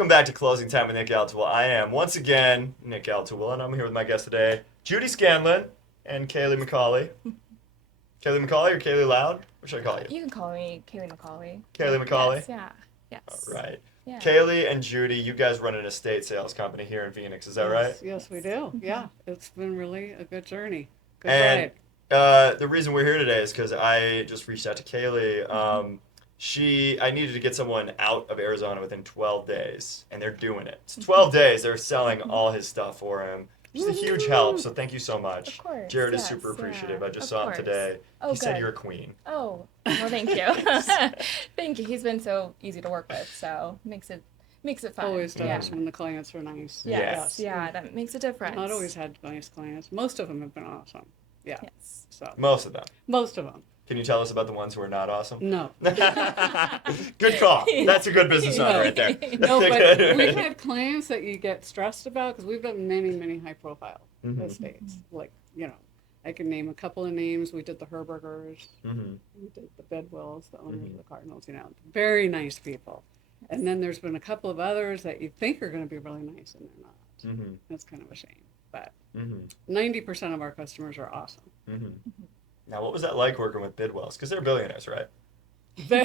Welcome back to Closing Time with Nick El-Tawil. I am, once again, Nick El-Tawil, and I'm here with my guest today, Judi Scanlon and Kailey McCauley. Kailey McCauley or Kailey Loud? What should I call you? You can call me Kailey McCauley. Kailey McCauley? Yes, yeah. Yes. All right. Yeah. Kailey and Judi, you guys run an estate sales company here in Phoenix, is that right? Yes, we do. Yeah, it's been really a good journey. Good And ride. the reason we're here today is because I just reached out to Kailey. I needed to get someone out of Arizona within 12 days, and they're doing it. It's 12 days, they're selling all his stuff for him. Just a huge help, so thank you so much. Of course. Jared is yes, super appreciative. yeah. I just Of saw him course. today. Oh, He said good. you're a queen. Oh, well, thank you. Thank you. He's been so easy to work with, so makes it fun. Always does Yeah. when the clients are nice. Yes. Yeah, that makes a difference. Not always had nice clients. Most of them have been awesome. Yeah. Yes. So Most of them. most of them. Can you tell us about the ones who are not awesome? No. Good call. That's a good business owner right there. No, but we've had clients that you get stressed about because we've done many high profile Mhm. estates. Like, I can name a couple of names. We did the Herbergers. Mhm. We did the Bedwells, the owners of the Cardinals, very nice people. And then there's been a couple of others that you think are going to be really nice and they're not. Mhm. That's kind of a shame. But Mhm. 90% of our customers are awesome. Mhm. Now, what was that like working with Bidwells? Because they're billionaires, right? They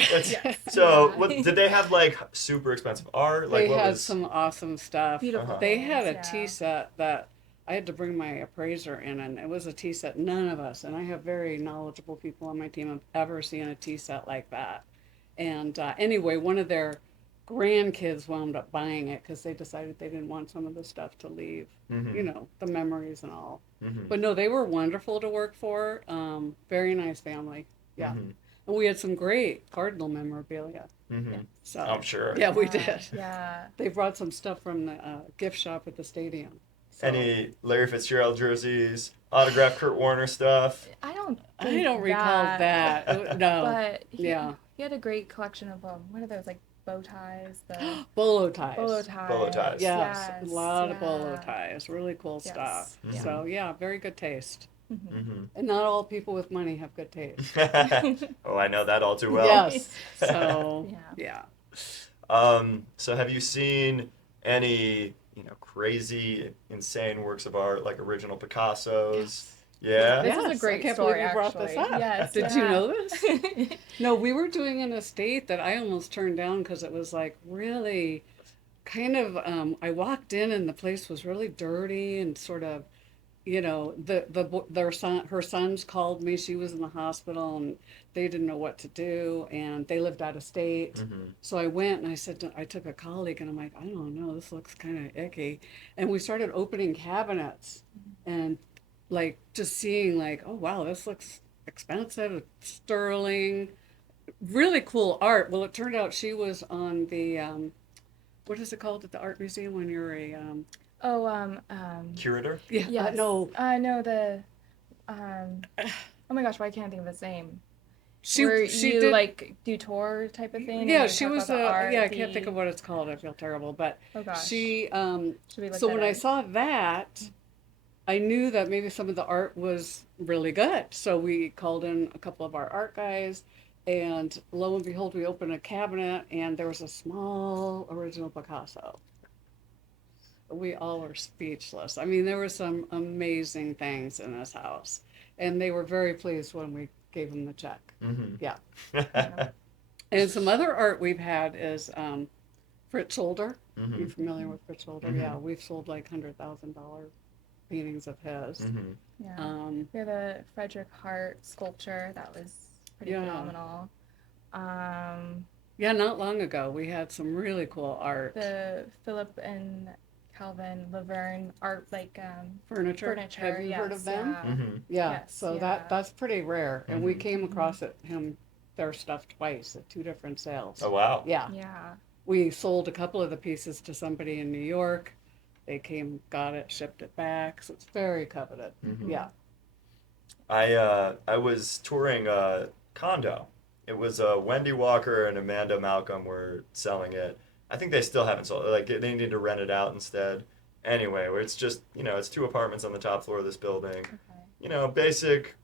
So, Yeah. what did they have like super expensive art? Like, what had was? some awesome stuff. Beautiful. They had a things, tea set that I had to bring my appraiser in, and it was a tea set none of us, and I have very knowledgeable people on my team, have ever seen a tea set like that. And anyway, one of their grandkids wound up buying it because they decided they didn't want some of the stuff to leave, Mhm. the memories and all. Mhm. But no, they were wonderful to work for. Very nice family. Yeah. Mhm. And we had some great Cardinal memorabilia. Mhm. So I'm sure. yeah, we Yeah. did. Yeah. They brought some stuff from the gift shop at the stadium. So, Any Larry Fitzgerald jerseys, autographed Kurt Warner stuff? I don't I don't recall that. No. But Yeah. he had a great collection of what are those, like bow ties? The Bolo ties. bolo ties. Bolo ties. Yes, Yes, a lot of bolo yeah. ties. Really cool Yes, stuff. yeah. So yeah, very good taste. Mhm. And not all people with money have good taste. Oh, I know that all too well. Yes. So Yeah. So have you seen any, crazy, insane works of art like original Picassos? Yeah. This is Yes, a great I can't story, believe you brought actually. this up. Yes, Did you yeah. know this? No, we were doing an estate that I almost turned down because it was like really kind of I walked in and the place was really dirty and sort of her sons called me. She was in the hospital and they didn't know what to do and they lived out of state. Mhm. So I went and I took a colleague and I'm like, I don't know, this looks kind of icky. And we started opening cabinets and like just seeing like, oh wow, this looks expensive, it's sterling, really cool art. Well, it turned out she was on the what is it called at the art museum when you're a Curator? yeah Yes. no No, the oh my gosh, why can't I think of his name? she Where she you did like do tour type of thing? and yeah you she talk was about the art, yeah I can't think of what it's called. I feel terrible, but Oh gosh. she Should we look so that when I up? saw that I knew that maybe some of the art was really good. So we called in a couple of our art guys, and lo and behold, we opened a cabinet, and there was a small original Picasso. We all were speechless. I mean, there were some amazing things in this house, and they were very pleased when we gave them the check. Mhm. Yeah. Yeah. And some other art we've had is Fritz Holder. Mhm. You familiar with Fritz Holder? Mhm. Yeah, we've sold like $100,000 paintings of his. Mhm. Yeah. We have a Frederick Hart sculpture that was pretty Yeah. phenomenal. Yeah, not long ago we had some really cool art. The Philip and Calvin Laverne art, like Furniture. furniture. Have you heard yes, of them? Yeah. Mhm. Yeah. Yes, So yeah. that's pretty rare, and we Mhm. came across their stuff twice at two different sales. Oh, wow. Yeah. Yeah. We sold a couple of the pieces to somebody in New York. They came, got it, shipped it back. So it's very coveted. Mhm. Yeah. I was touring a condo. It was Wendy Walker and Amanda Malcolm were selling it. I think they still haven't sold it. Like they need to rent it out instead. Anyway, where it's just it's two apartments on the top floor of this building. Okay. Basic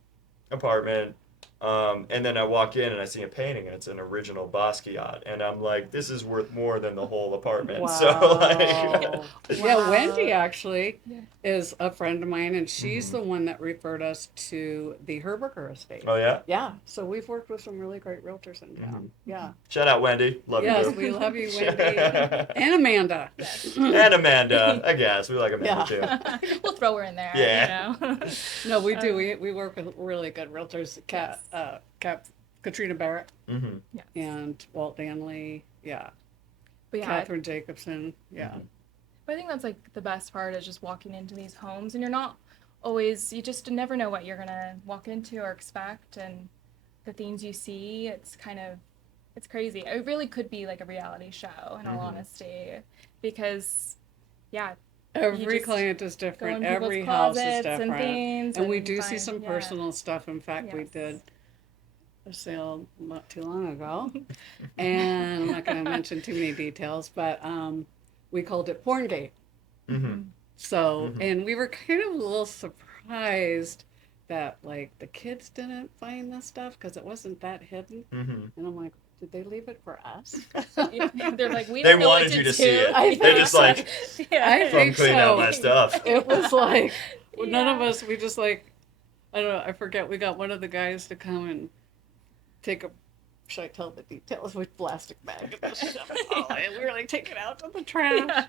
apartment, And then I walk in and I see a painting and it's an original Basquiat. And I'm like, this is worth more than the whole apartment. Wow. So like, Yeah, Wow. Wendy actually Yeah. is a friend of mine, and she's Mhm. the one that referred us to the Herberger estate. oh yeah? Yeah, so we've worked with some really great realtors in town. Mhm. Yeah. Shout out Wendy. Love Yes, you, boo. we love you, Wendy. And Amanda. Yes. And Amanda, I guess. We like Amanda too. We'll throw her in there. Yeah. You know? No, we do. We work with really good realtors. Katrina Barrett Mm-hmm. Yes. and Walt Danley. Yeah. But yeah, Catherine Jacobson. Yeah. but I think that's like the best part is just walking into these homes, and you're not always, you just never know what you're gonna walk into or expect, and the things you see, it's kind of, it's crazy. It really could be like a reality show, in all Mhm. honesty, because yeah, Every just client is go in different. people's Every house is closets different. and things, And we do see find- some yeah. personal stuff. In fact, we Yes. did a sale not too long ago. And I'm not going to mention too many details, but we called it Porngate. Mm-hmm. So, Mhm. and we were kind of a little surprised that like the kids didn't find this stuff because it wasn't that hidden. Mm-hmm. And I'm like, did they leave it for us? Yeah, they're like, we They don't know what wanted to you to do. see it. I They're just like, yeah. I from think cleaning out so. my stuff. It was like, none of Yeah. us, we just like, I don't know, I forget, we got one of the guys to come and take a, should I tell the details, with plastic bag and just shove it all in. We were like, take it out to the trash. Yeah.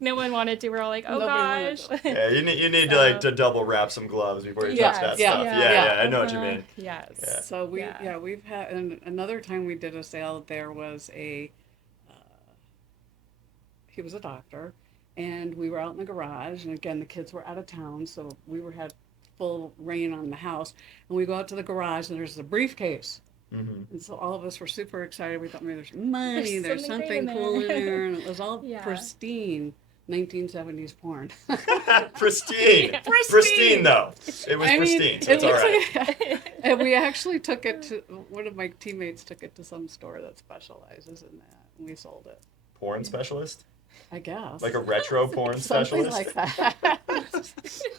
No one wanted to. We're all like, oh Nobody wanted gosh. Yeah, you need to So- like to double wrap some gloves before you Yes, touch that yeah, stuff. yeah, Yeah, I know what you Uh-huh. mean. Yes. Yeah. So we, Yeah. yeah, we've had, and another time we did a sale, there was he was a doctor, and we were out in the garage, and again, the kids were out of town, so had full reign on the house, and we go out to the garage, and there's a briefcase. Mm-hmm. And so all of us were super excited. We thought maybe there's money, there's something something great in cool in there. there, and it was all Yeah. pristine 1970s porn. Pristine. Pristine though. It was I mean, pristine, so it it's all looks right. like- and we actually took it to, one of my teammates took it to some store that specializes in that, and we sold it. Porn specialist? I guess. Like a retro porn Something specialist? like that.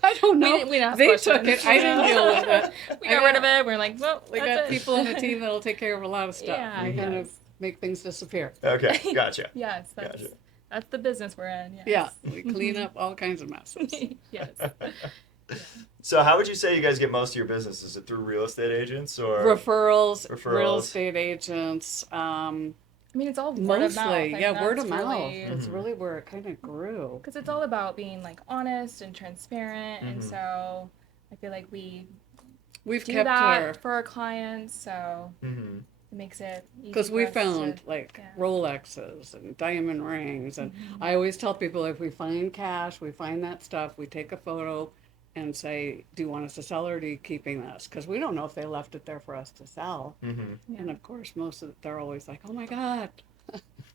I don't know. We didn't ask They questions. took it. I didn't deal with it. We got rid of it. We're like, well, We that's got it. people on the team that'll take care of a lot of stuff. Yeah, We kind of yes. make things disappear. Okay, gotcha. Yes, that's Gotcha. that's the business we're in. Yes. Yeah, we clean up all kinds of messes. Yes. So how would you say you guys get most of your business? Is it through real estate agents or Referrals, real Referrals. estate agents, I mean, it's all word of mouth. mostly, yeah, word of mouth. Really, It's Mhm. really where it kind of grew. because it's all about being like honest and transparent, and Mhm. so I feel like we We've do kept that our, for our clients, so Mhm. it makes it easy because for we us found to, like yeah. Rolexes and diamond rings, and I always tell people if we find cash, we find that stuff, we take a photo and say, do you want us to sell or are you keeping this? Because we don't know if they left it there for us to sell. Mhm. Yeah. And of course, most of they're always like, oh my God,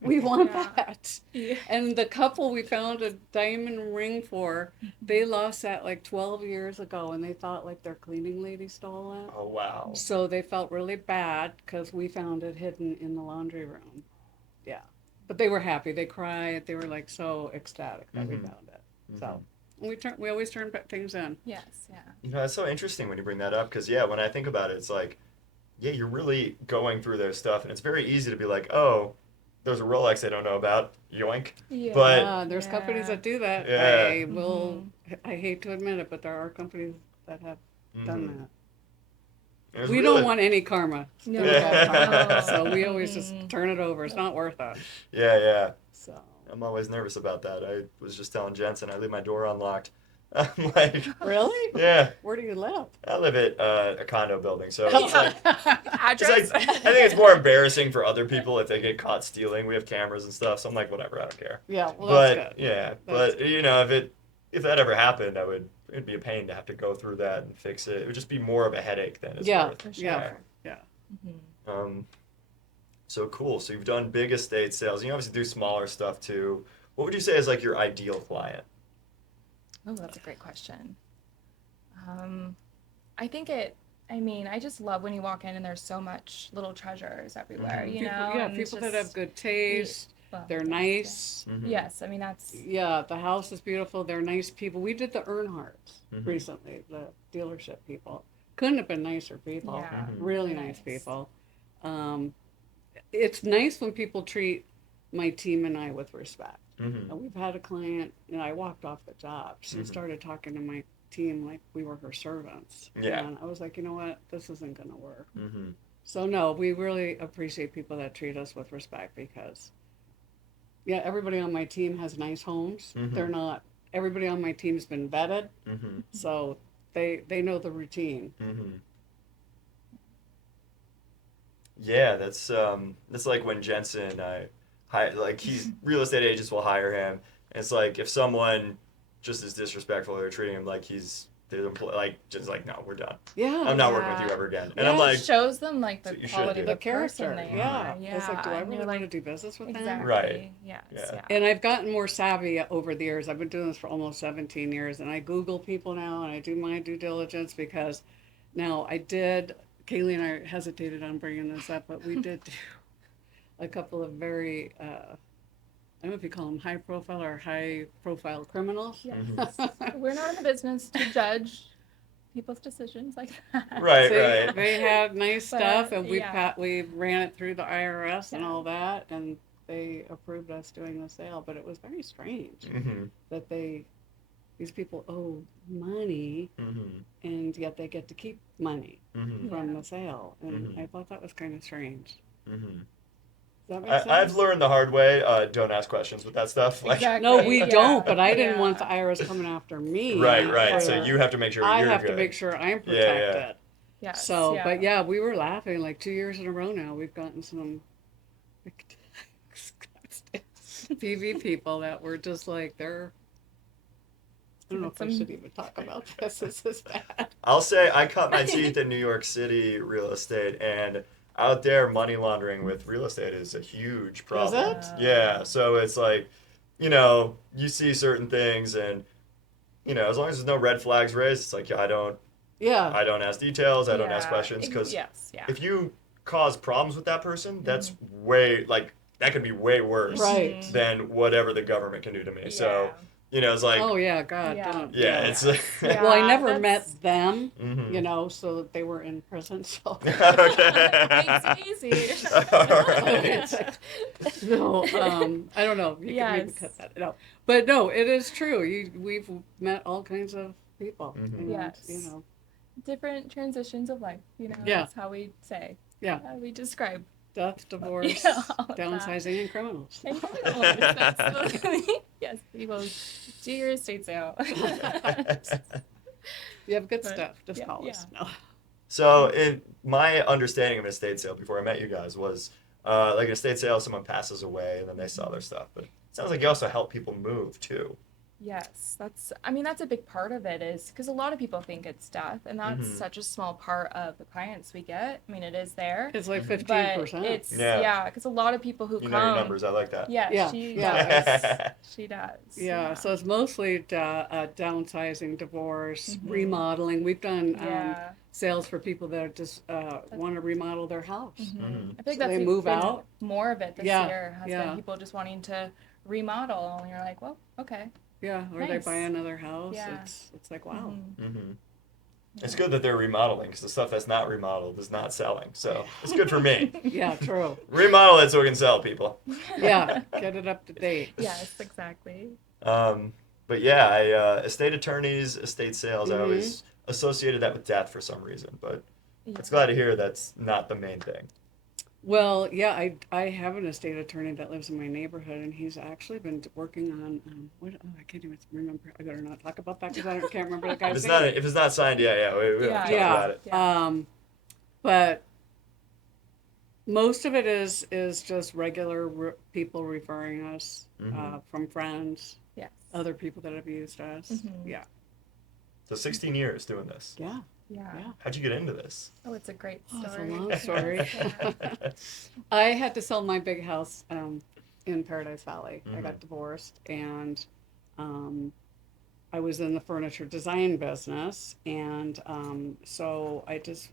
we want Yeah. that. Yeah. And the couple we found a diamond ring for, they lost that like 12 years ago, and they thought like their cleaning lady stole it. Oh wow. So they felt really bad because we found it hidden in the laundry room. Yeah. But they were happy. They cried. They were like so ecstatic that we Mhm. found it. So we always turn things in. Yes, yeah. You know, it's so interesting when you bring that up because, yeah, when I think about it, it's like, yeah, you're really going through their stuff, and it's very easy to be like, oh, there's a Rolex they don't know about, yoink. Yeah. But- Yeah, there's companies that do that. Yeah. I will. I hate to admit it, but there are companies that have done Mhm. that. It was We really- don't want any karma. No. Yeah. So we always just Mhm. turn it over. It's not worth it. Yeah, yeah. So I'm always nervous about that. I was just telling Jensen I leave my door unlocked. I'm like, really, yeah, where do you live? I live at a condo building, so Oh. it's like, Address. I think it's more embarrassing for other people if they get caught stealing. We have cameras and stuff, so I'm like, whatever, I don't care. Yeah, well, But that's good. yeah, That's but you know, if that ever happened, it'd be a pain to have to go through that and fix it. It would just be more of a headache than it's Yeah. worth. For sure. Yeah. Yeah. Mhm. So cool. So you've done big estate sales. You obviously do smaller stuff too. What would you say is like your ideal client? Oh, that's a great question. I think I just love when you walk in and there's so much little treasures everywhere, Mhm. you People, know? yeah, and people it's that have just- good taste. well, They're yes, nice. Mhm. Yes, I mean, that's, Yeah, the house is beautiful. They're nice people. We did the Earnhardts Mhm. recently, the dealership people. couldn't have been nicer people. Yeah. Really nice people. It's nice when people treat my team and I with respect. Mm-hmm. And we've had a client, I walked off the job. She started talking to my team like we were her servants. Yeah. And I was like, you know what? This isn't going to work. Mm-hmm. So, no, we really appreciate people that treat us with respect because, yeah, everybody on my team has nice homes. Everybody on my team's been vetted. So they know the routine. Yeah, that's like when Jensen, real estate agents will hire him. And it's like if someone just is disrespectful, they're treating him like he's just like, no, we're done. Yeah. I'm not working with you ever again. And Yeah. I'm like, It shows them like the So you should quality do. of The the person character. they Yeah. are. Yeah. It's like, do I And really you're want like, to do business with them? exactly. Right. Yes. Yeah. Yeah. And I've gotten more savvy over the years. I've been doing this for almost 17 years, and I Google people now, and I do my due diligence because now Kailey and I hesitated on bringing this up, but we did do a couple of very, I don't know if you call them high profile or high profile criminals. Yes. We're not in the business to judge people's decisions like that. Right, So they had nice But, stuff, and yeah. we ran it through the IRS and Yeah. all that, and they approved us doing the sale. But it was very strange that these people owe money, and yet they get to keep money from the sale, and I thought that was kind of strange. Does that make sense? I've learned the hard way, don't ask questions with that stuff. Like, Exactly. No, we Yeah. don't. But I didn't want the Yeah. IRS coming after me. Right. So Yeah. you have to make sure I you're have good. to make sure I'm Yeah, yeah. protected. Yes. So, yeah. but yeah, we were laughing like 2 years in a row now. We've gotten some PV people that were just like, I don't know if I should even talk about this. This is bad. I'll say I cut my teeth in New York City real estate, and out there, money laundering with real estate is a huge problem. Is it? Yeah. So it's like, you see certain things, and as long as there's no red flags raised, it's like, yeah, I don't ask details, I don't ask questions, because Yes. Yeah. if you cause problems with that person, that's way that could be way worse Right. than whatever the government can do to me. So it's like, Oh yeah, God. Yeah. don't- yeah, it's Yeah. Well, I never that's- met them, Mhm. so they were in prison. So Okay. Makes it easy. Alright. no, I don't know. You can maybe Yes. cut that. No, but no, it is true. We've met all kinds of people. And, Yes. Different transitions of life. Yeah. That's how we say. Yeah. How we describe. Death, divorce, Yeah, all of that. downsizing, and criminals. And criminals, absolutely. Yes, people do your estate sale. You have good But, stuff. Just yeah, call us. yeah. No. So, my understanding of an estate sale before I met you guys was like an estate sale, someone passes away and then they sell their stuff. But it sounds like you also help people move too. Yes, that's a big part of it, is because a lot of people think it's death, and that's Mhm. such a small part of the clients we get. I mean, it is there, It's like but 15%. it's Yeah. because a lot of people who You come. know your numbers. I like that. Yeah, Yeah, she yeah. does. She does. Yeah, so it's mostly downsizing, divorce, remodeling. We've done Yeah. sales for people that just want to remodel their house. Mhm. I feel like So that's they move been out? more of it this Yeah, year. Has yeah. been people just wanting to remodel, and you're like, well, okay. Yeah, or they Nice. buy another house. Yeah. It's like, wow. Mm-hmm. It's good that they're remodeling because the stuff that's not remodeled is not selling. So it's good for me. Yeah, true. Remodel it so we can sell people. Yeah, get it up to date. Yes, exactly. But yeah, estate attorneys, estate sales, I Mhm. always associated that with death for some reason. But Yeah. it's glad to hear that's not the main thing. Well, yeah, I have an estate attorney that lives in my neighborhood, and he's actually been working on I can't even remember. I better not talk about that because can't remember the If guy's it's name. if it's not signed, we don't Yeah. talk Yeah. about it. Yeah. But most of it is just regular people referring us Mhm. from friends, Yes. other people that have used us. Mhm. Yeah, So 16 years doing this. yeah. Yeah. How'd you get into this? Oh, it's a great Oh, it's a story. long story. Yeah. I had to sell my big house in Paradise Valley. I Mhm. got divorced, and I was in the furniture design business, and so I just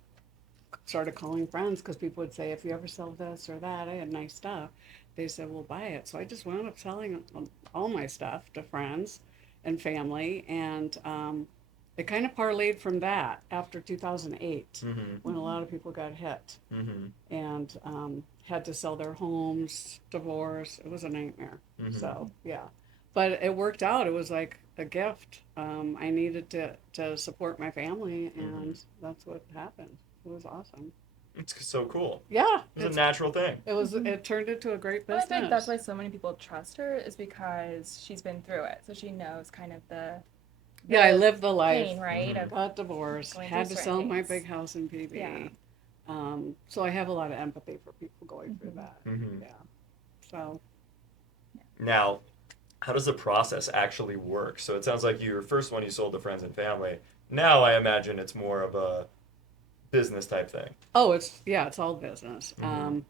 started calling friends because people would say, if you ever sell this or that, I had nice stuff. They said, well, buy it. So I just wound up selling all my stuff to friends and family, and it kind of parlayed from that after 2008 Mm-hmm. when a lot of people got hit Mm-hmm. and had to sell their homes, divorce. It was a nightmare. Mm-hmm. So, yeah. But it worked out. It was like a gift. I needed to support my family, and that's what happened. It was awesome. It's so cool. Yeah. It's a natural thing. It turned into a great Well, I business. think that's why so many people trust her is because she's been through it, so she knows kind of Yeah, I lived the life. pain, right? Mhm. Of Got divorced, going had through to certain sell my things. big house in PB. Yeah. So I have a lot of empathy for people going through that. Mm-hmm. Yeah. So Now, how does the process actually work? So it sounds like your first one you sold to friends and family. Now I imagine it's more of a business type thing. it's all business. Mhm.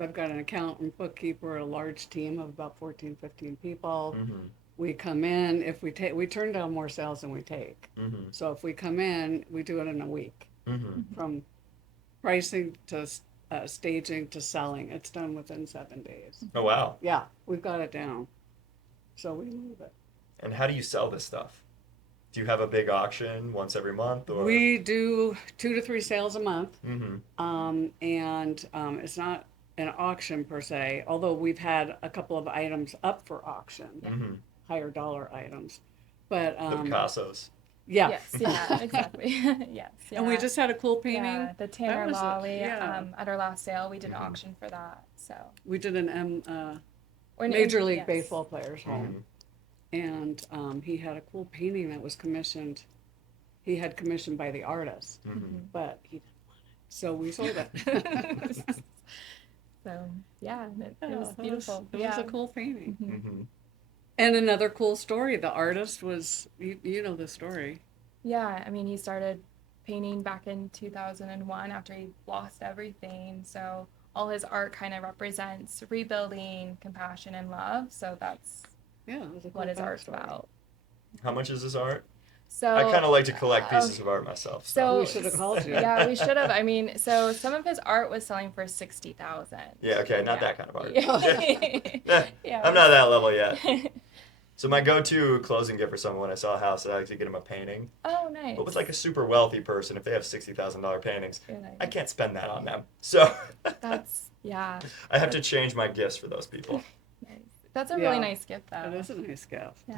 I've got an accountant, bookkeeper, a large team of about 14, 15 people. Mm-hmm. We come in, if we turn down more sales than we take. Mm-hmm. So if we come in, we do it in a week. Mm-hmm. From pricing to staging to selling. It's done within 7 days. Oh wow! Yeah, we've got it down. So we move it. And how do you sell this stuff? Do you have a big auction once every month, or? We do 2 to 3 sales a month. Mm-hmm. And it's not an auction per se, although we've had a couple of items up for auction, Mm-hmm. higher dollar items. But The Picassos. yeah. Yes, yeah, exactly. Yes, yeah. And we just had a cool painting. Yeah, the Tanner was a- Lolly. yeah. At our last sale, we did an Mhm. auction for that. So We did an or an Major in- League yes. Baseball player's home. Mm-hmm. And he had a cool painting that was commissioned. He had commissioned by the artist, Mm-hmm. but he didn't want it. So we sold it. So yeah, and it Yeah, was beautiful. It was a cool painting. Mhm. Mm-hmm. And another cool story. The artist was, you know the story. Yeah, I mean, he started painting back in 2001 after he lost everything. So all his art kind of represents rebuilding, compassion, and love. So that's Yeah, it was a cool what his art's backstory. about. How much is this art? So I kind of like to collect pieces of art myself. So We should have called you. Yeah, we should have. I mean, so some of his art was selling for 60,000. Yeah, okay, not that kind of art. Yeah. Yeah. I'm not that level yet. So my go-to closing gift for someone when I sell a house, I like to get them a painting. Oh, nice. But with like a super wealthy person, if they have $60,000 paintings, Very nice. I can't spend that on them. So That's yeah. I have to change my gifts for those people. Nice. That's a really Yeah. nice gift, though. It is a nice gift. Yeah.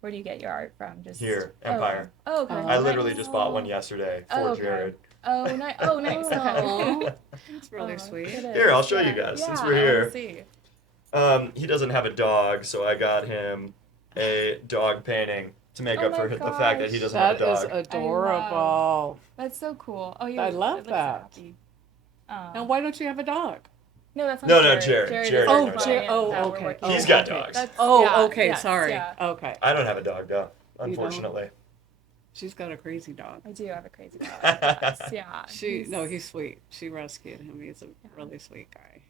Where do you get your art from? Just Here, Oh, Empire. Oh, okay. I literally Nice. just bought one yesterday for Oh, okay. Jared. Oh, nice. Oh, nice. Okay. Aw. That's really Oh, sweet. it is. Here, I'll show you Yeah. guys, since Yeah, we're I here. wanna see. He doesn't have a dog, so I got him a dog painting to make Oh up for my the fact that he gosh. doesn't have That a is dog. adorable. That's so cool. Oh, you. I love it looks that. happy. Aw. Now, why don't you have a dog? No, that's not No, no, Jared. Jared. is Jared our has no dog. client Oh, that we're okay. working He's with. got dogs. That's- Oh, yeah, okay. yes, Sorry. Yeah. Okay. I don't have a dog, though, don't? unfortunately. She's got a crazy dog. I do have a crazy dog. Yes, yeah. He's sweet. She rescued him. He's a really sweet guy.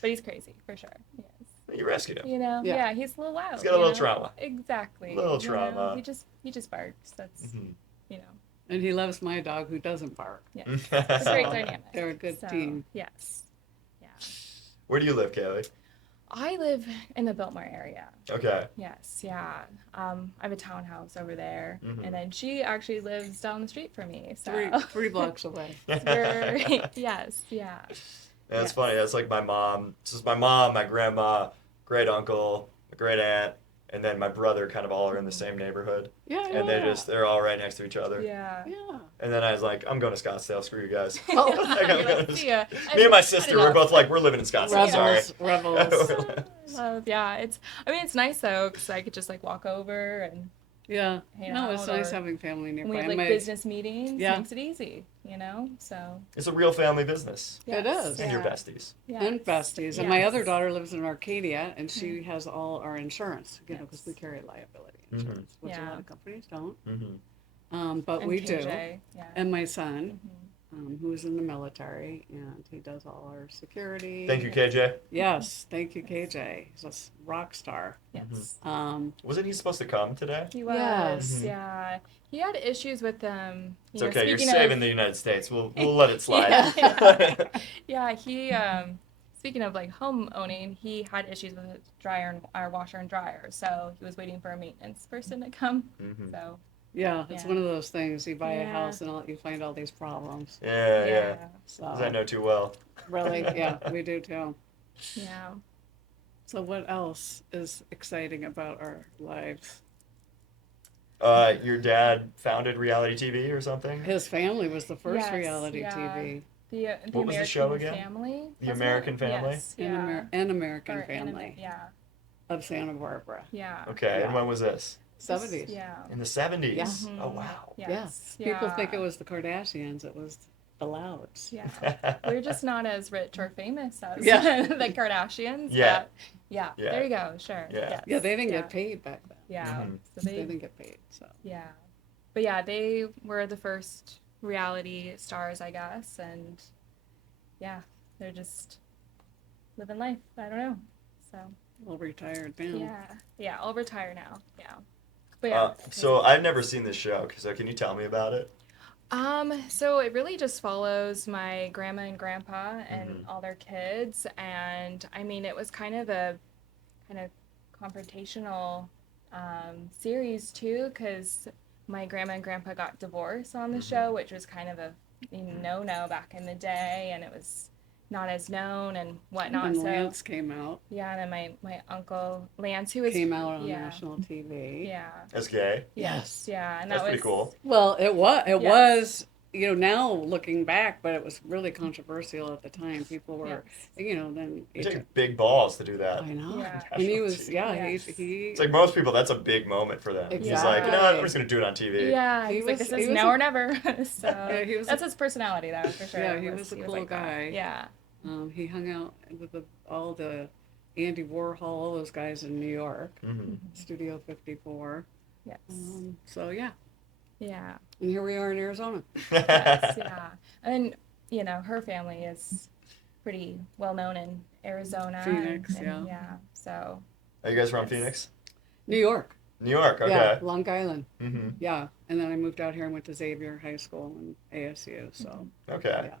But he's crazy for sure. Yes. You rescued him. You know. Yeah. Yeah. He's a little wild. He's got a you little know? trauma. Exactly. Little you know, trauma. He just barks. That's Mhm. you know. And he loves my dog who doesn't bark. Yeah. It's a great So, dynamic. they're a good So, team. Yes. Yeah. Where do you live, Kailey? I live in the Biltmore area. Okay. Yes, yeah. I have a townhouse over there, Mhm. and then she actually lives down the street from me. So Three blocks away. yes, yeah. That's Yes. funny. That's like my mom. This is my mom, my grandma, great uncle, my great aunt, and then my brother kind of all are in the same neighborhood. Yeah. And they're all right next to each other. Yeah. Yeah. And then I was like, I'm going to Scottsdale. Screw you guys. Oh. Like, I'm You're going like, to- "See ya." Me and my I've sister had were enough. both like, we're living in Scottsdale. Sorry. Rebels. Yeah, I mean, it's nice though, because I could just like walk over and Yeah. hang No, it's out, nice or having family when nearby. we have And like my- business meetings, Yeah. makes it easy, you know? So, It's a real family business. It yes, is. And your yeah. besties. and Yes. besties. And my other Yes. daughter lives in Arcadia, and she has all our insurance, because we Yes. carry liability Mhm. insurance, which a Yeah. lot of companies don't. Mm-hmm. But And we do. KJ, yeah. And my son, Mhm. who's in the military, and he does all our security. Thank you, KJ. Yes, thank you, KJ. He's a rock star. Yes. Wasn't he supposed to come today? He was, Yes. Mhm. yeah. He had issues with It's okay. You're speaking saving of, the United States. We'll let it slide. Yeah, he speaking of like home owning, he had issues with his dryer and our washer and dryer, so he was waiting for a maintenance person to come. Mhm. So Yeah, it's Yeah. one of those things. You buy a Yeah. house and you find all these problems. Yeah. So As I know too well. really, yeah, we do too. Yeah. So what else is exciting about our lives? Your dad founded reality TV or something? His family was the first Yes, reality yeah. TV. The What was American the show again? Family. The wasn't American it? Family? Yes. Yeah. An American Or Family yeah. of Santa Barbara. Yeah. Okay, and Yeah. when was this? 70s. Yeah. In the 70s? Yeah. Oh, wow. Yes. Yeah. People Yeah. think it was the Kardashians. It was the Louds. Yeah. We're just not as rich or famous as Yeah. the Kardashians. Yeah. But yeah. Yeah. There you go. Sure. Yeah. Yes. Yeah, they didn't Yeah. get paid back then. Yeah. Mhm. So They didn't get paid. So yeah. But yeah, they were the first reality stars, I guess, and yeah, they're just living life. I don't know. So all retired now. yeah. Yeah, I'll retire now. Yeah. But yeah. So I've never seen this show, so can you tell me about it? So it really just follows my grandma and grandpa and Mhm. all their kids, and I mean, it was kind of a confrontational series too, because my grandma and grandpa got divorced on the Mhm. show, which was kind of a no-no back in the day, and it was not as known and whatnot. And So Lance came out. yeah, and then my uncle Lance, who was Came out on yeah, national TV. yeah, As gay? Yes. yeah, and That's that was pretty cool. Well, it Yes. was, now looking back, but it was really controversial at the time. People were, Yes. then It takes big balls to do that. I know. Yeah. And he was, National yeah, TV. he It's like most people, that's a big moment for them. He's like, you know what, I'm just going to do it on TV. Yeah, He he's like, was- this he is was now a- or never. So Yeah, he was that's his personality, though, for sure. Yeah, he was a cool like that. guy. Yeah, he hung out with all the Andy Warhol, all those guys in New York, Mm-hmm. Studio 54. yes, So yeah, yeah, and here we are in Arizona. yes, yeah. And her family is pretty well known in Arizona. Phoenix, and, yeah. So Are you guys from Yes. Phoenix? New York. New York, okay. Yeah, Long Island. Mm-hmm. Yeah, and then I moved out here and went to Xavier High School and ASU. So Okay. Yeah.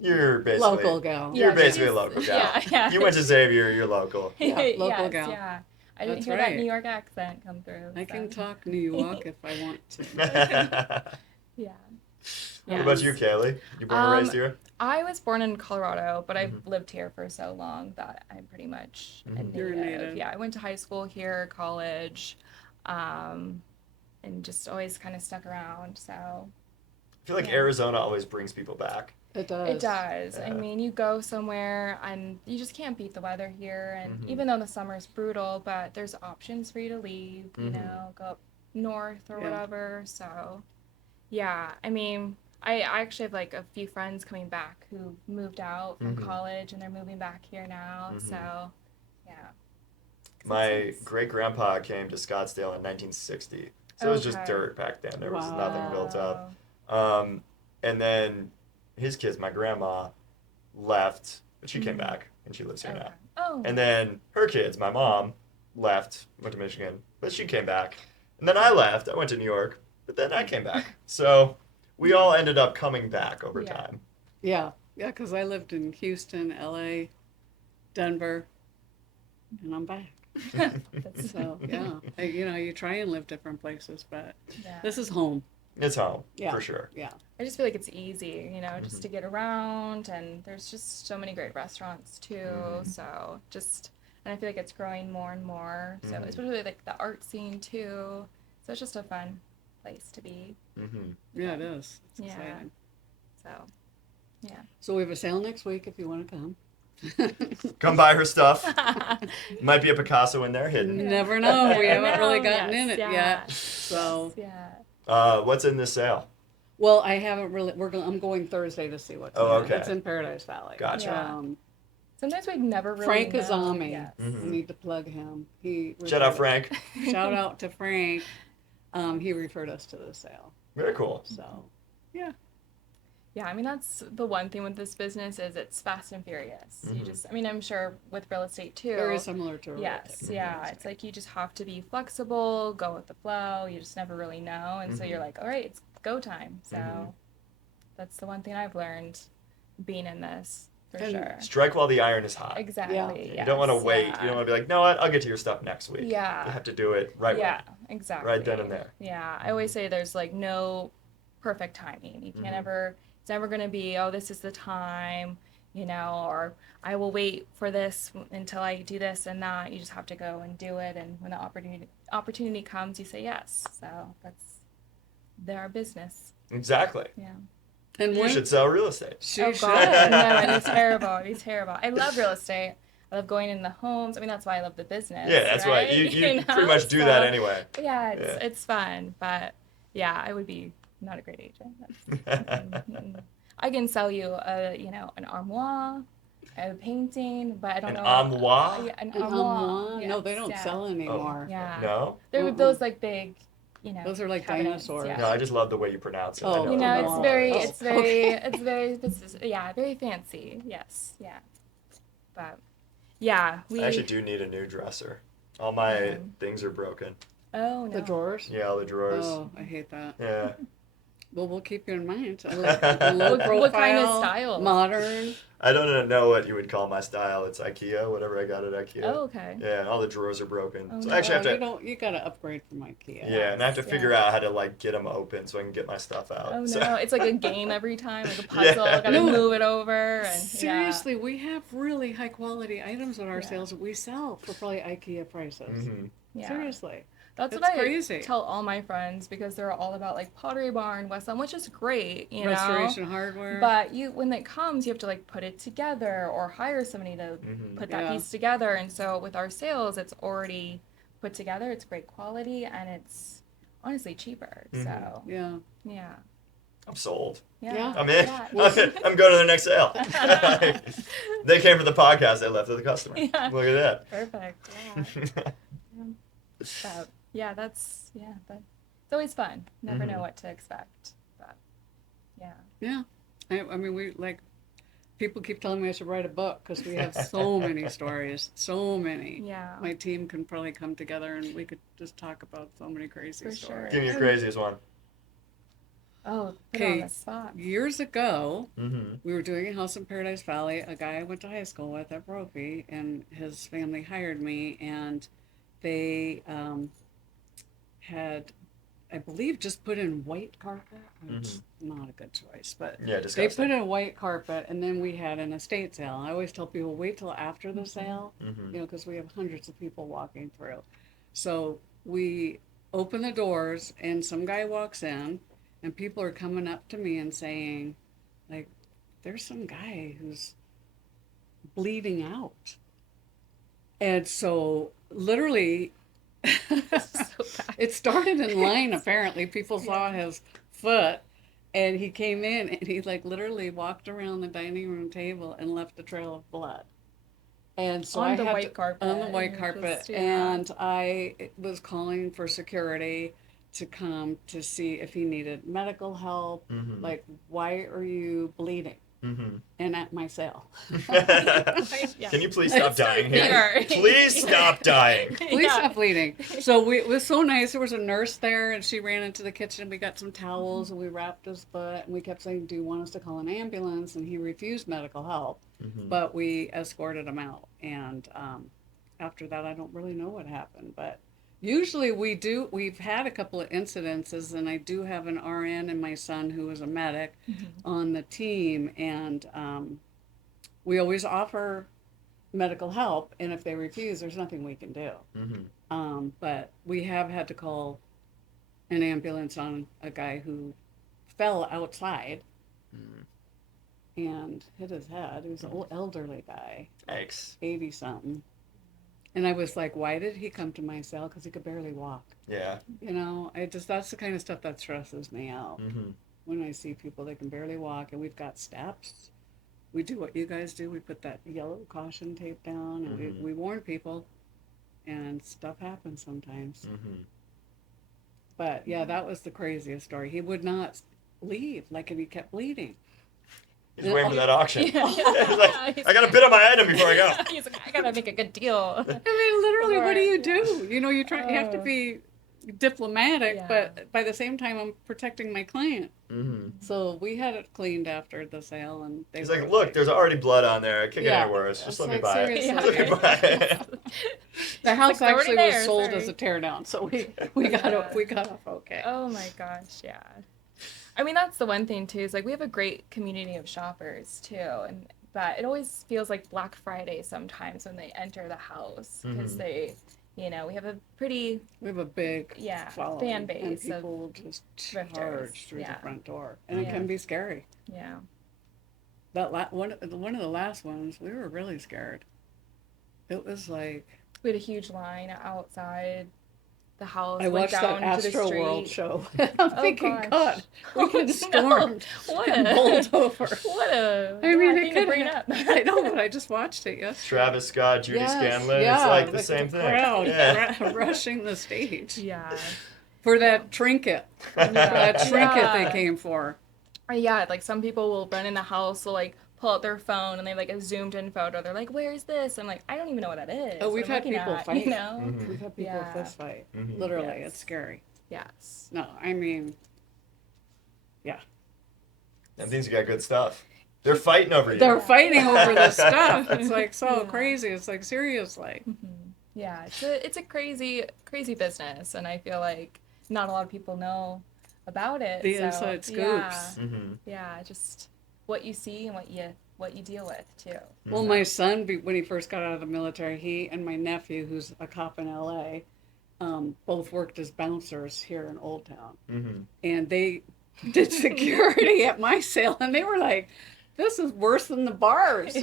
You're basically local gal. You're Yeah, basically a she's- local gal. Yeah. You went to Xavier, you're local. Yeah, local yes, gal. Yeah, I didn't That's hear right. that New York accent come through. I can so. talk New York if I want to. What Yeah. about you, Kailey? You born and raised here? I was born in Colorado, but I've Mhm. lived here for so long that I'm pretty much a Mhm. native. You're a native. Yeah, I went to high school here, college, and just always kind of stuck around. So I feel like Yeah. Arizona always brings people back. It does. it does. I Yeah. mean, you go somewhere and you just can't beat the weather here. And Mhm. even though the summer's brutal, but there's options for you to leave, Mhm. go up north or Yeah. whatever. So yeah, I mean, I actually have like a few friends coming back who moved out from Mhm. college and they're moving back here now. Mhm. So yeah. My It's- great grandpa came to Scottsdale in 1960. So it was just Okay. dirt back then. There was Wow. nothing built up. Oh, And then his kids, my grandma, left, but she came Mhm. back and she lives here okay. now. Oh. And then her kids, my mom, left, went to Michigan, but she came back. And then I left, I went to New York, but then I came back. So we all ended up coming back over Yeah. time. Yeah, because I lived in Houston, LA, Denver, and I'm back. That's- So yeah, you try and live different places, but yeah. this is home. It's home, Yeah. for sure. Yeah, I just feel like it's easy, just Mhm. to get around, and there's just so many great restaurants too. Mhm. So and I feel like it's growing more and more. So Mhm. especially like the art scene too. So it's just a fun place to be. Hmm. yeah, it is. It's Yeah. exciting. So yeah. So we have a sale next week if you want to come. Come buy her stuff. Might be a Picasso in there hidden. Never know. We haven't really No, gotten yes, in it yeah. yet. So, Yeah. What's in this sale? well, I haven't really. I'm going Thursday to see what's. Oh, in it. okay. It's in Paradise Valley. Gotcha. Yeah. Sometimes we never really Frank know. Azami. Yes. Mhm. We need to plug him. Shout out, Frank. Shout out to Frank. He referred us to the sale. Very cool. So, yeah. Yeah, I mean that's the one thing with this business is it's fast and furious. You Mhm. just, I mean, I'm sure with real estate too. Very similar to a real Yes, estate yeah. business. It's like you just have to be flexible, go with the flow. You just never really know, and so Mhm. you're like, all right, it's go time. So Mhm. that's the one thing I've learned being in this. For And sure. Strike while the iron is hot. Exactly. Yeah. Yes, You don't want to wait. yeah. You don't want to be like, no, what? I'll get to your stuff next week. Yeah. You have to do it right Yeah, away. exactly. Right then and there. Yeah, I always say there's like no perfect timing. You can't Mhm. ever, it's never going to be, oh, this is the time, or I will wait for this until I do this and that. You just have to go and do it. And when the opportunity comes, you say yes. So that's their business. Exactly. Yeah. And You when should sell real estate. she Oh, should. God. No, it'd be terrible. It'd be terrible. I love real estate. I love going in the homes. I mean, that's why I love the business. Yeah, that's right? why you know? pretty much do So, that anyway. Yeah, Yeah. it's fun. But yeah, I would be not a great agent. Mm-mm. I can sell you an armoire, a painting, but I don't An know. armoire? Yeah, an An armoire. armoire? No, they don't yes, sell anymore. Yeah. No? They're Mm-mm. those like big, Those are like cabinets, dinosaurs. Yeah. No, I just love the way you pronounce it. I Oh, know You know, an it's armoire very, is. it's very, okay. it's very, very fancy. Yes, yeah. But yeah, I actually do need a new dresser. All my Mhm. things are broken. Oh no. The drawers? Yeah, all the drawers. Oh, I hate that. Yeah. Well, we'll keep you in mind. I like low profile, What kind of style? modern. I don't know what you would call my style. It's IKEA, whatever I got at IKEA. Oh, okay. Yeah, and all the drawers are broken. Oh, So no. I actually have to. You gotta upgrade from IKEA. Yeah, and I have to Yes, figure yeah. out how to like get them open so I can get my stuff out. Oh no, So- it's like a game every time, like a puzzle. Yeah. Gotta No. move it over and Seriously, we have really high quality items at our Yeah. sales that we sell for probably IKEA prices. Mhm. Yeah. Seriously. That's It's what I crazy. tell all my friends because they're all about like Pottery Barn, West Elm, which is great, Restoration hardware. But when it comes, you have to like put it together or hire somebody to Mhm. put that Yeah. piece together. And so with our sales, it's already put together. It's great quality and it's honestly cheaper. Mhm. So yeah. yeah, I'm sold. Yeah. I'm in. Yeah. I'm going to the next sale. They came for the podcast. They left to the customer. Yeah. Look at Perfect. Yeah. that. So, yeah, but it's always fun. Never know Mhm. what to expect. But yeah. Yeah. I mean, we like, people keep telling me I should write a book because we have so many stories. So many. Yeah. My team can probably come together and we could just talk about so many crazy For stories. Give me your craziest one. Oh, put it on Okay. the spot. Years ago, Mm-hmm. we were doing a house in Paradise Valley. A guy I went to high school with at Brophy, and his family hired me, and they had, I believe, just put in white carpet. It's not a good choice, but Yeah, they disgusting. put in white carpet, and then we had an estate sale. I always tell people, wait till after the sale, Mm-hmm. because we have hundreds of people walking through. So we open the doors, and some guy walks in, and people are coming up to me and saying, like, there's some guy who's bleeding out. And so literally, So bad. it started in line, apparently. People saw his foot, and he came in, and he like literally walked around the dining room table and left a trail of blood. And so On I the had white to- carpet. on the white and carpet, just, yeah. and I was calling for security to come to see if he needed medical help. Mm-hmm. Like, why are you bleeding? Mm-hmm. And at my sale. Yeah. Can you please stop dying here? Here. Please stop dying. Please stop bleeding. So it was so nice. There was a nurse there, and she ran into the kitchen. We got some towels, and we wrapped his butt. And we kept saying, "Do you want us to call an ambulance?" And he refused medical help, Mm-hmm. but we escorted him out. And after that, I don't really know what happened. But usually we do. We've had a couple of incidences, and I do have an RN and my son who is a medic on the team, and we always offer medical help, and if they refuse, there's nothing we can do. Mm-hmm. But we have had to call an ambulance on a guy who fell outside and hit his head. He was an old elderly guy, Thanks. 80 something. And I was like, why did he come to my cell? Because he could barely walk. Yeah. That's the kind of stuff that stresses me out. Mm-hmm. When I see people that can barely walk, and we've got steps. We do what you guys do. We put that yellow caution tape down, and Mhm. we warn people, and stuff happens sometimes. Mm-hmm. But yeah, that was the craziest story. He would not leave, like, and he kept bleeding. He's waiting for that auction. Yeah. He's like, I gotta bid on my item before I go. He's like, I gotta make a good deal. I mean, literally, what do you Right. do? You have to Oh. be diplomatic, Yeah. but by the same time, I'm protecting my client. Mm-hmm. So we had it cleaned after the sale, and they He's were like, look, there's already blood on there. It can't get Yeah. any worse. Just It's let me like, buy it. seriously. Just let me buy it. The house Like, it's already actually was there, sold sorry. as a tear down, so we Yeah. got off okay. Oh my gosh, yeah. I mean, that's the one thing too, is like we have a great community of shoppers too, and but it always feels like Black Friday sometimes when they enter the house because Mhm. they, we have a pretty We have a big following, fan and base of people will just thrifters, charge through yeah. the front door, and it Yeah. can be scary. yeah. One of the last ones, we were really scared. It was like We had a huge line outside the house. I went watched that down to the Astro World street. show. I'm thinking, gosh. God, we Oh, could no. stormed What and a bowled over. what a I mean, thing it to could bring up. I know, but I just watched it yesterday. Travis Scott, Judi Yes, Scanlon. yeah, It's like the same thing. crowd Yeah. rushing the stage Yeah. for that trinket. For that trinket Yeah. they came for. Yeah, like some people will run in the house, will like pull out their phone and they like a zoomed in photo. They're like, "Where's this?" I'm like, "I don't even know what that is." Oh, we've what I'm had looking people at, fight. You know? Mhm. We've had people Yeah. fist fight. Mhm. Literally, Yes. it's scary. Yes. No, I mean, And things got good stuff. They're fighting over you. they're fighting over this stuff. It's like so Yeah. crazy. It's like seriously. Yeah, it's a crazy business, and I feel like not a lot of people know about it. The so, inside scoops. Yeah, Mm-hmm. yeah, just what you see and what you deal with too. Well, my son, when he first got out of the military, he and my nephew, who's a cop in LA, both worked as bouncers here in Old Town. Mm-hmm. And they did security at my sale, and they were like, "This is worse than the bars."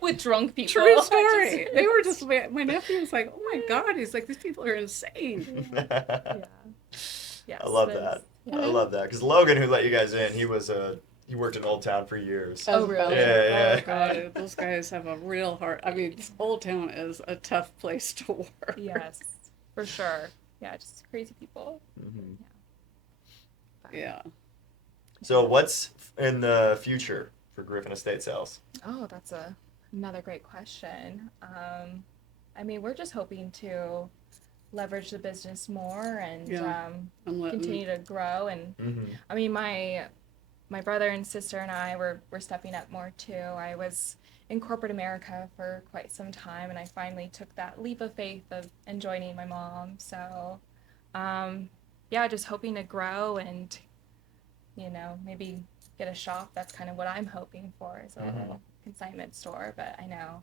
With drunk people. True story. They were just. My nephew was like, "Oh my God!" He's like, "These people are insane." Yeah. Yes, I love it is. that. Yeah. I love that because Logan, who let you guys in, he worked in Old Town for years. Oh, As a really? bouncer. Yeah, Oh God, those guys have a real heart. I mean, Old Town is a tough place to work. Yes, for sure. Yeah, just crazy people. Mm-hmm. Yeah. So what's in the future for Griffin Estate Sales? Oh, that's another great question. I mean, we're just hoping to leverage the business more and Yeah. I'm letting. continue to grow. And Mm-hmm. I mean, my brother and sister and I were stepping up more too. I was in corporate America for quite some time, and I finally took that leap of faith and joining my mom. So, yeah, just hoping to grow and, maybe get a shop. That's kind of what I'm hoping for, is a little consignment store. But I know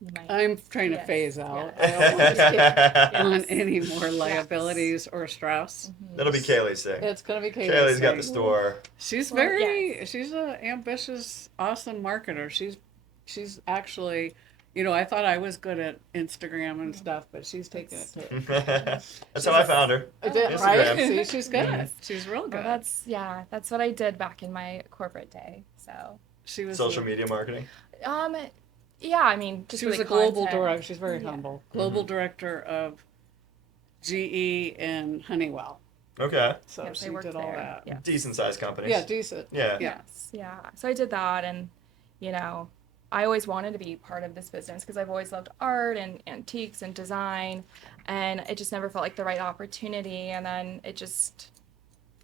you might. I'm trying to Yes, phase out. yes. I don't want to take on Yes. any more liabilities or stress. Mhm. That'll be Kailey's thing. It's gonna be Kailey's Kailey's got thing. the store. She's Well, very. She's an ambitious, awesome marketer. She's actually. I thought I was good at Instagram and stuff, but she's taking it too. That's how I found her. I did, Instagram. right? See, she's good. Yes. She's real good. Well, that's what I did back in my corporate day. So, She was Social media marketing. yeah, I mean, just She was for a the global content. director. She's very Yeah. humble. Global director of GE and Honeywell. Okay. So Yes, I she worked did all there. that. Yeah. Decent sized companies. Yeah, decent. Yeah. Yeah. Yes, yeah. So I did that, and I always wanted to be part of this business because I've always loved art and antiques and design, and it just never felt like the right opportunity. And then it just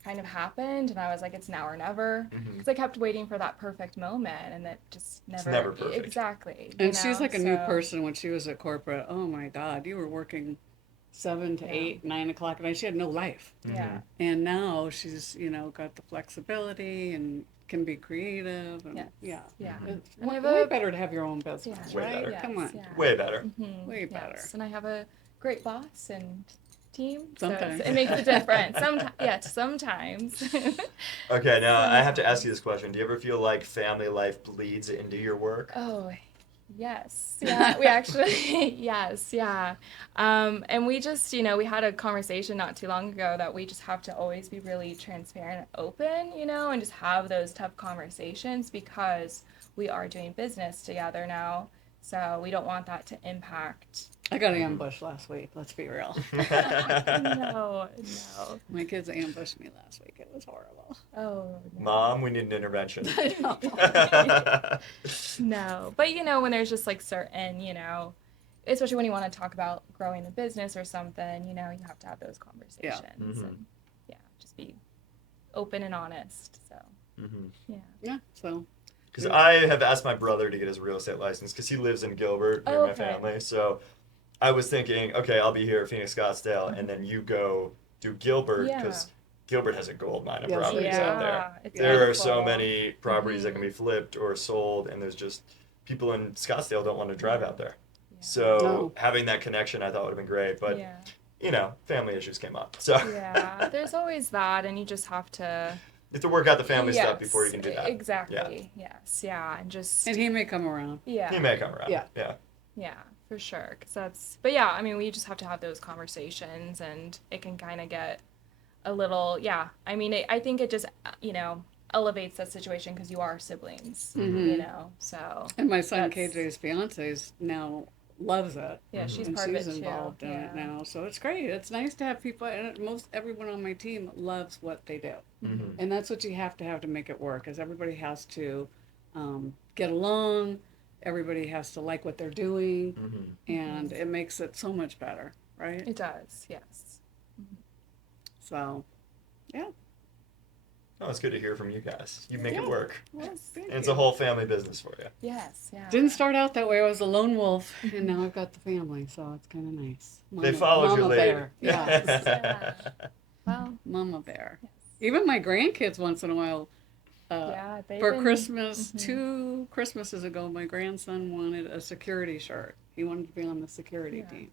kind of happened, and I was like, it's now or never. Mhm. Because I kept waiting for that perfect moment, and it just never. never perfect. Exactly. And she's like a new so- person when she was at corporate. Oh my God, you were working 7 to Yeah. 8, 9 o'clock at night. She had no life. Yeah. And now she's, got the flexibility and can be creative. And Yes. yeah. Yeah. It's And I have way a- better to have your own business, Yeah. Way right? better. Yes, Come on. yeah. Way better. Mhm, Way better. yes. And I have a great boss and team. Sometimes. So it makes a difference. Sometimes. Okay, now I have to ask you this question. Do you ever feel like family life bleeds into your work? Oh, yes. Yeah, we actually, yes, yeah. And we just, we had a conversation not too long ago that we just have to always be really transparent and open, and just have those tough conversations because we are doing business together now. So we don't want that to impact. I got ambushed last week. Let's be real. No. My kids ambushed me last week. It was horrible. Oh, no. Mom, we need an intervention. I know. No, but when there's just like certain, especially when you want to talk about growing the business or something, you have to have those conversations Mhm. and just be open and honest. So Mm-hmm. Yeah. So. Because I have asked my brother to get his real estate license because he lives in Gilbert near my Okay. family. So I was thinking, okay, I'll be here at Phoenix Scottsdale, and then you go do Gilbert because Gilbert has a gold mine of Yes, properties out there. It's There are so beautiful. many properties that can be flipped or sold, and there's just people in Scottsdale don't want to drive out there. Yeah. So No. having that connection, I thought would have been great, but yeah. family issues came up. So Yeah, there's always that, and you just have to. you have to work out the family stuff Yes, before you can do that. Exactly. Yes. Yeah, and just. And he may come around. Yeah. He may come around. Yeah. Yeah. Yeah, for sure. But yeah, I mean, we just have to have those conversations, and it can kind of get a little, I mean, I think it just, elevates that situation because you are siblings, so. And my son That's- KJ's fiance now loves it. Yeah, she's And part of it she's too. involved in it now, so it's great. It's nice to have people, and most everyone on my team loves what they do, Mhm. and that's what you have to make it work. Is everybody has to get along, everybody has to like what they're doing, Mhm. and it makes it so much better, right? It does, yes. So, yeah, Oh, it's good to hear from you guys. You make Yeah. it work. well, thank And it's you. a whole family business for you. Yes, yeah. Didn't start out that way. I was a lone wolf, and now I've got the family, so it's kind of nice. They followed Mama your lead. bear. Yeah, Yeah. Well, Mama bear. yes. Even my grandkids once in a while. Yeah, they've For been- Christmas, 2 Christmases ago, my grandson wanted a security shirt. He wanted to be on the security Yeah. team.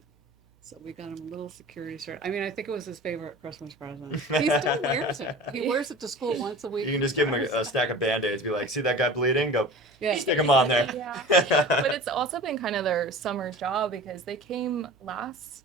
So we got him a little security shirt. I mean, I think it was his favorite Christmas present. He still wears it. He wears it to school once a week. You can just give him a stack of Band-Aids. Be like, see that guy bleeding? Go Yeah. stick him on there. Yeah. But it's also been kind of their summer job because they came last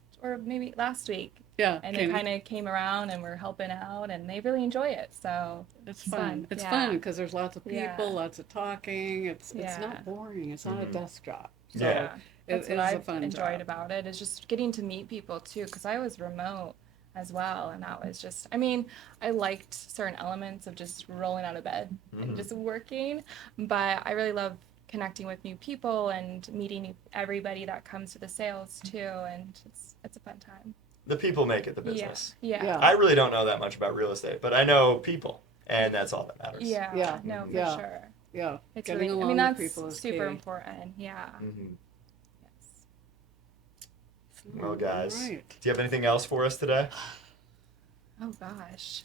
week, Yeah. and they kind of came around and were helping out, and they really enjoy it. So It's fun. It's Yeah. fun because there's lots of people, Yeah. lots of talking. It's Yeah. not boring. It's not a Mhm. desk job. So Yeah. That's it what is a I've fun enjoyed job. about it is just getting to meet people too, because I was remote as well, and that was just, I mean, I liked certain elements of just rolling out of bed and Mhm. just working, but I really love connecting with new people and meeting everybody that comes to the sales too, and it's a fun time. The people make it the business. Yeah. I really don't know that much about real estate, but I know people, and that's all that matters. Yeah. Yeah. No, for Yeah. sure. Yeah. It's Getting really, I along mean, with that's people is super key. important. Yeah. Mm-hmm. Yes. Well, guys, All right. do you have anything else for us today? Oh gosh.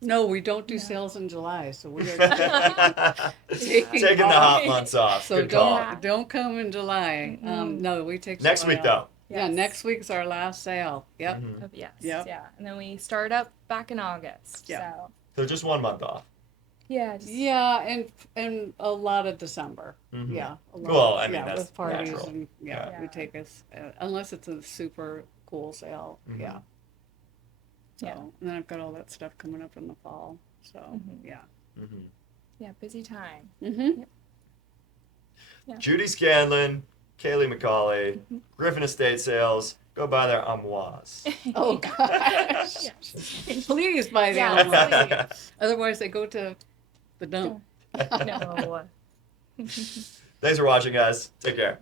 No, we don't do No. sales in July, so we are Taking the hot months off. So Good call. don't come in July. Mm-mm. No, we take Next July week, off. though. Yeah, Yes. next week's our last sale. Yep. Mhm. Yes. Yep. Yeah. And then we start up back in August. Yeah. So So just 1 month off. yeah. Just, Yeah, and a lot of December. Mhm. Yeah. A lot, Well, I mean, that's with parties natural. and Yeah. we take us unless it's a super cool sale. Mhm. Yeah. So, Yeah. and then I've got all that stuff coming up in the fall. So Mhm. yeah. Mm-hmm. Yeah. Busy time. Mm-hmm. Yeah. Judi Scanlon, Kailey McCauley, Mhm. Griffin Estate Sales. Go buy their armoires. Oh gosh. Yes. Please buy the Yeah, online. Otherwise they go to the dump. No. Thanks for watching, guys. Take care.